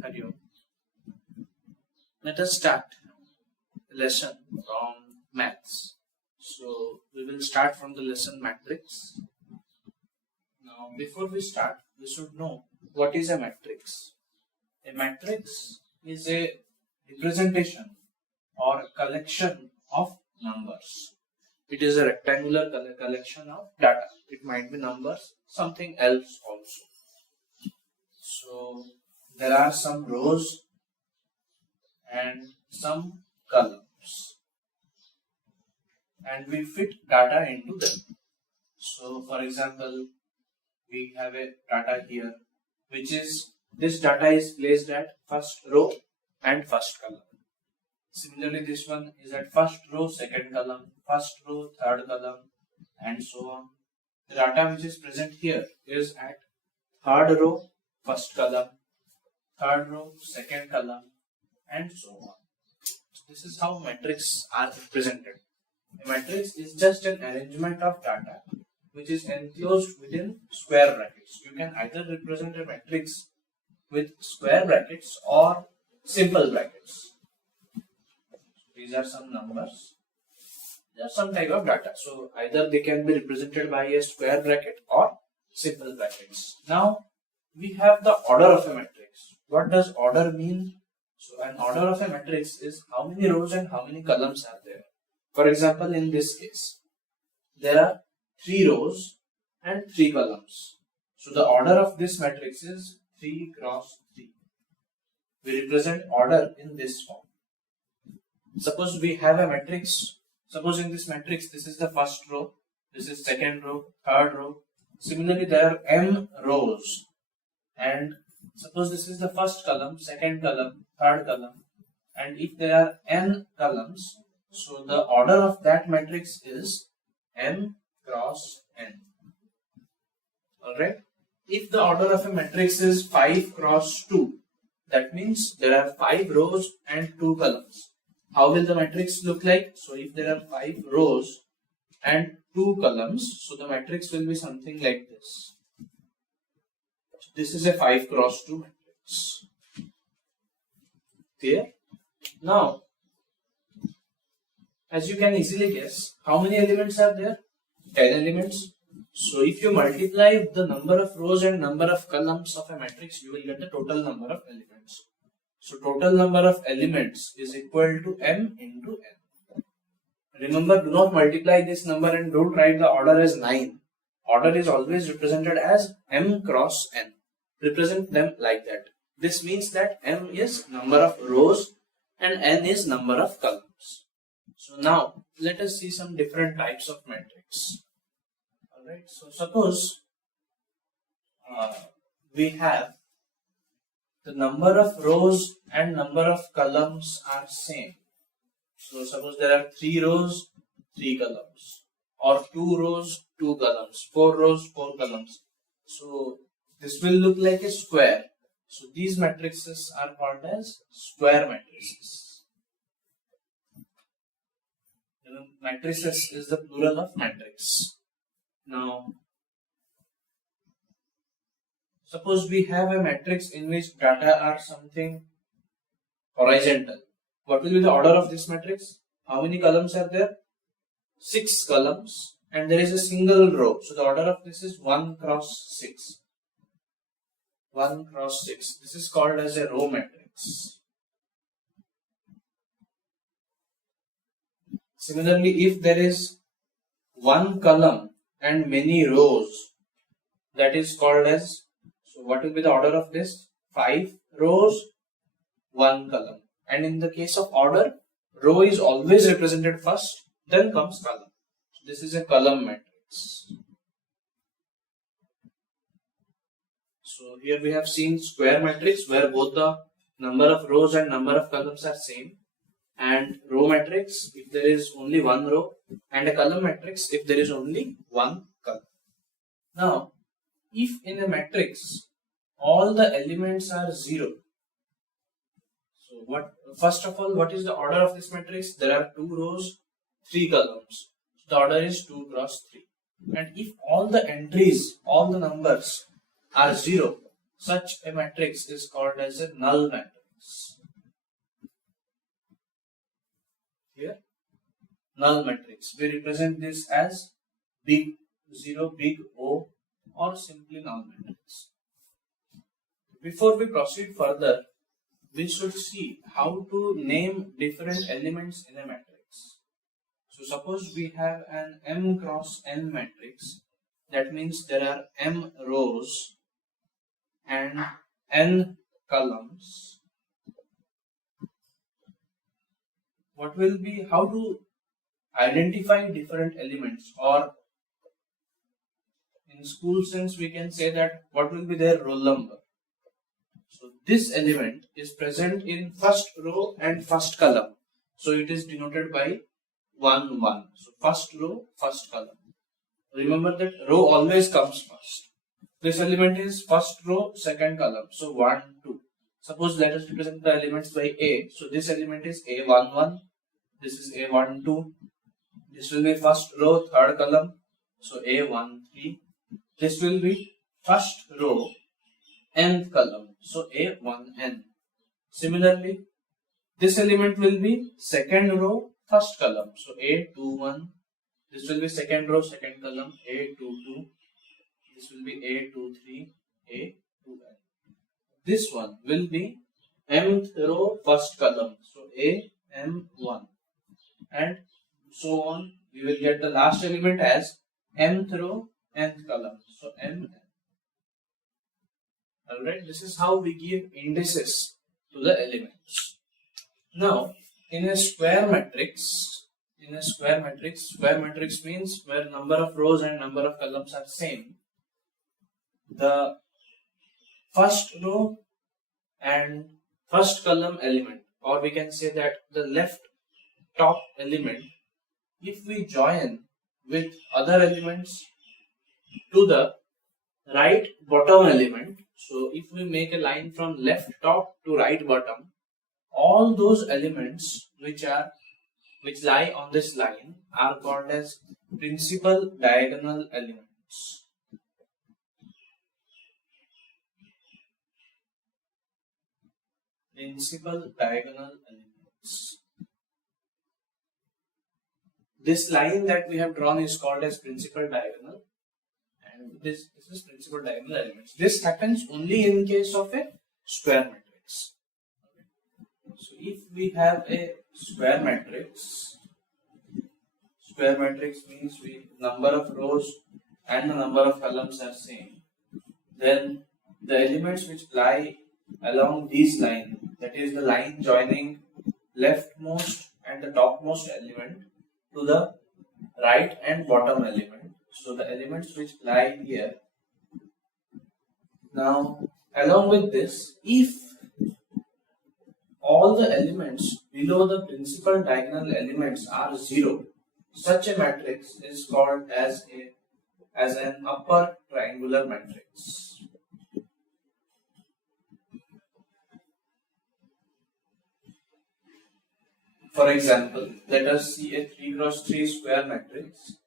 Hari Om. Let us start the lesson from maths. So we will start from the lesson matrix. Now before we start, we should know what is a matrix. A matrix is a representation or a collection of numbers. It is a rectangular collection of data. It might be numbers, something else also. So there are some rows and some columns, and we fit data into them. So for example, we have a data here, which is this data is placed at first row and first column. Similarly, this one is at first row, second column, first row, third column, and so on. The data which is present here is at third row, first column, third row, second column, and so on. So this is how matrices are represented. A matrix is just an arrangement of data which is enclosed within square brackets. You can either represent a matrix with square brackets or simple brackets. These are some numbers. They are some type of data. So either they can be represented by a square bracket or simple brackets. Now we have the order of a matrix. What does order mean? So an order of a matrix is how many rows and how many columns are there. For example, in this case, there are 3 rows and 3 columns. So the order of this matrix is 3 cross 3. We represent order in this form. Suppose we have a matrix. Suppose in this matrix, this is the first row, this is second row, third row. Similarly, there are m rows, and suppose this is the first column, second column, third column, and if there are n columns, so the order of that matrix is m cross n. Alright? If the order of a matrix is 5 cross 2, that means there are 5 rows and 2 columns. How will the matrix look like? So if there are 5 rows and 2 columns, so the matrix will be something like this. This is a 5 cross 2 matrix. Clear? Now, as you can easily guess, how many elements are there? 10 elements. So if you multiply the number of rows and number of columns of a matrix, you will get the total number of elements. So total number of elements is equal to m into n. Remember, do not multiply this number and don't write the order as 9. Order is always represented as m cross n. Represent them like that. This means that m is number of rows and n is number of columns. So now let us see some different types of matrix. Alright, so suppose we have the number of rows and number of columns are same. So suppose there are 3 rows, 3 columns, or 2 rows, 2 columns, 4 rows, 4 columns. So this will look like a square. So these matrices are called as square matrices. Matrices is the plural of matrix. Now, suppose we have a matrix in which data are something horizontal. What will be the order of this matrix? How many columns are there? 6 columns, and there is a single row. So the order of this is 1 cross 6. 1 cross 6. This is called as a row matrix. Similarly, if there is 1 column and many rows, that is called as, so what will be the order of this? 5 rows, 1 column. And in the case of order, row is always represented first, then comes column. So this is a column matrix. So here we have seen square matrix where both the number of rows and number of columns are same, and row matrix if there is only 1 row, and a column matrix if there is only 1 column. Now, if in a matrix all the elements are 0, so first of all, what is the order of this matrix? There are 2 rows, 3 columns. So the order is 2 cross 3. And if all the entries, all the numbers are 0, such a matrix is called as a null matrix. Here, null matrix. We represent this as big 0, big O, or simply null matrix. Before we proceed further, we should see how to name different elements in a matrix. So suppose we have an m cross n matrix. That means there are m rows and n columns. What will be, how to identify different elements, or in school sense we can say that what will be their roll number. So this element is present in first row and first column. So it is denoted by 1 1. So first row, first column. Remember that row always comes first. This element is first row, second column. So 1 2. Suppose let us represent the elements by A. So this element is A1 1. This is A1 2. This will be first row, third column. So A1 3. This will be first row, nth column. So A1n. Similarly, this element will be second row, first column. So A21. This will be second row, second column. A22. This will be A23. A2n. This one will be mth row, first column. So AM1. And so on. We will get the last element as mth row, nth column. So mn. Alright, this is how we give indices to the elements. Now, in a square matrix, square matrix means where number of rows and number of columns are same. The first row and first column element, or we can say that the left top element, if we join with other elements to the right bottom element, so if we make a line from left top to right bottom, all those elements which lie on this line are called as principal diagonal elements. Principal diagonal elements. This line that we have drawn is called as principal diagonal, and this is principal diagonal elements. This happens only in case of a square matrix. So if we have a square matrix means number of rows and the number of columns are same. Then the elements which lie along this line, that is the line joining leftmost and the topmost element to the right and bottom element. So the elements which lie here. Now, along with this, if all the elements below the principal diagonal elements are 0, such a matrix is called as an upper triangular matrix. For example, let us see a 3 cross 3 square matrix.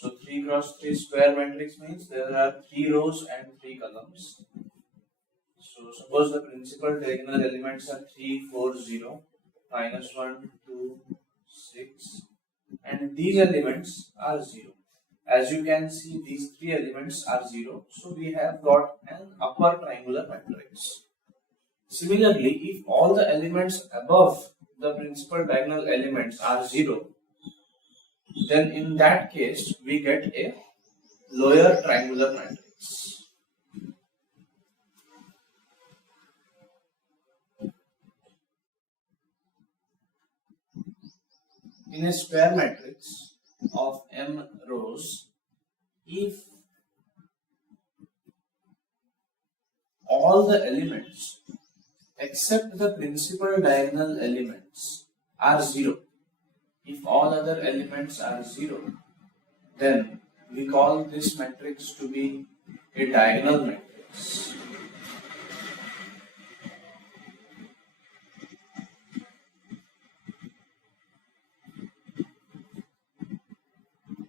So 3 cross 3 square matrix means there are 3 rows and 3 columns. So suppose the principal diagonal elements are 3, 4, 0, minus 1, 2, 6, and these elements are 0. As you can see, these 3 elements are 0. So we have got an upper triangular matrix. Similarly, if all the elements above the principal diagonal elements are 0, then in that case we get a lower triangular matrix. In a square matrix of m rows, if all the elements except the principal diagonal elements are 0, if all other elements are 0, then we call this matrix to be a diagonal matrix.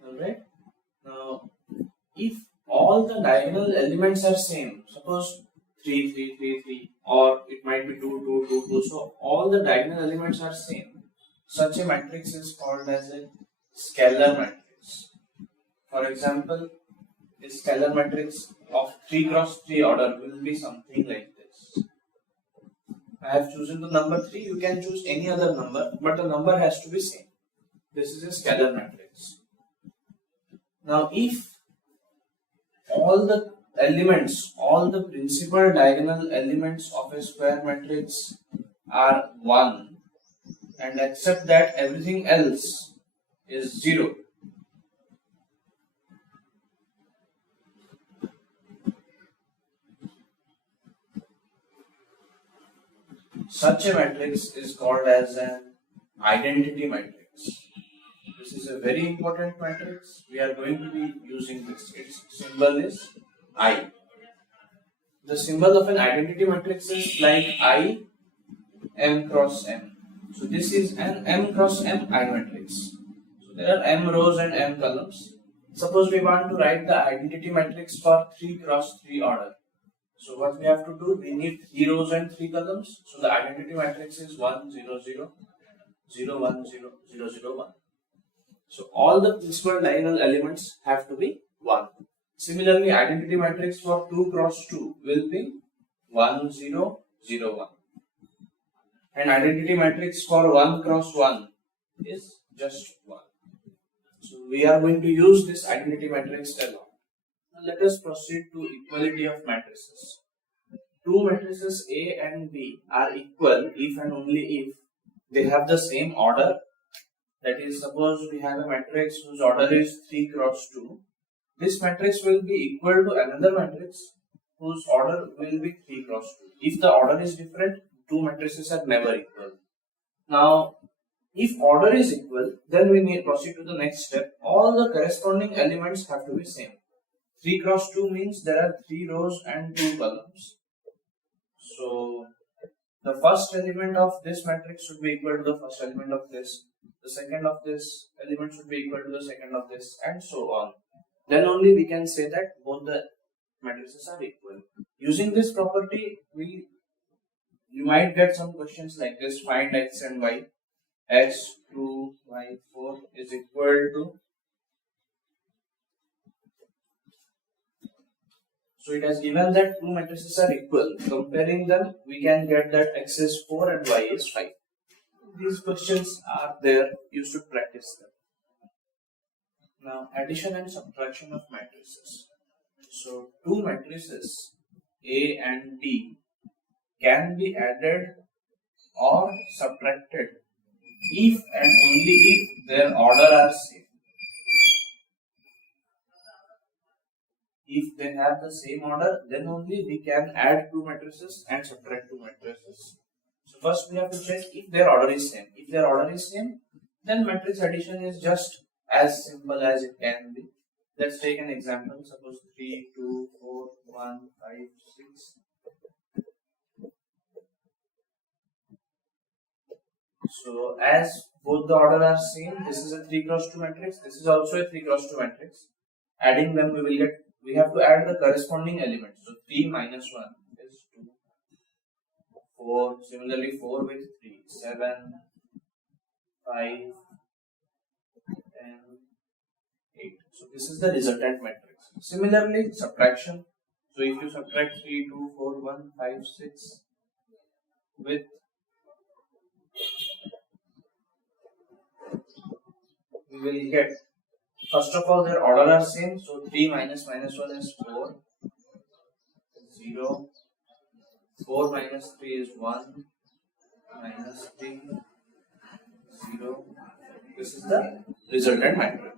Alright. Now, if all the diagonal elements are same, suppose 3, 3, 3, 3, or it might be 2, 2, 2, 2. So all the diagonal elements are same. Such a matrix is called as a scalar matrix. For example, a scalar matrix of 3 cross 3 order will be something like this. I have chosen the number 3. You can choose any other number, but the number has to be same. This is a scalar matrix. Now, if all the elements, all the principal diagonal elements of a square matrix are 1, and except that everything else is 0, such a matrix is called as an identity matrix. This is a very important matrix. We are going to be using this. Its symbol is I. The symbol of an identity matrix is like I, M cross M. So this is an M cross M I matrix. So there are M rows and M columns. Suppose we want to write the identity matrix for 3 cross 3 order. So what we have to do, we need 3 rows and 3 columns. So the identity matrix is 1, 0, 0, 0, 1, 0, 0, 0, 1. So all the principal diagonal elements have to be 1. Similarly, identity matrix for 2 cross 2 will be 1, 0, 0, 1. And identity matrix for 1 cross 1 is just 1. So we are going to use this identity matrix a lot. Now let us proceed to equality of matrices. Two matrices A and B are equal if and only if they have the same order. That is, suppose we have a matrix whose order is 3 cross 2. This matrix will be equal to another matrix whose order will be 3 cross 2. If the order is different, two matrices are never equal. Now, if order is equal, then we may proceed to the next step. All the corresponding elements have to be same. 3 cross 2 means there are 3 rows and 2 columns. So, the first element of this matrix should be equal to the first element of this. The second of this element should be equal to the second of this, and so on. Then only we can say that both the matrices are equal. Using this property, you might get some questions like this: find x and y. X2, y4 is equal to. So it has given that two matrices are equal. Comparing them, we can get that x is 4 and y is 5. These questions are there, you should practice them. Now, addition and subtraction of matrices. So, two matrices A and B can be added or subtracted if and only if their order are same. If they have the same order, then only we can add two matrices and subtract two matrices. So first we have to check if their order is same. If their order is same, then matrix addition is just as simple as it can be. Let's take an example. Suppose 3, 2, 4, 1, 5, 6. So as both the order are same, this is a 3 cross 2 matrix. This is also a 3 cross 2 matrix. Adding them, we have to add the corresponding elements. So 3 minus 1 is 2. 4, similarly 4 with 3, 7, 5, 10, 8. So this is the resultant matrix. Similarly, subtraction. So if you subtract 3, 2, 4, 1, 5, 6 with we will get, first of all, their order are same. So 3 minus 1 is 4, 0. 4 minus 3 is 1, minus 3, 0. This is the resultant matrix.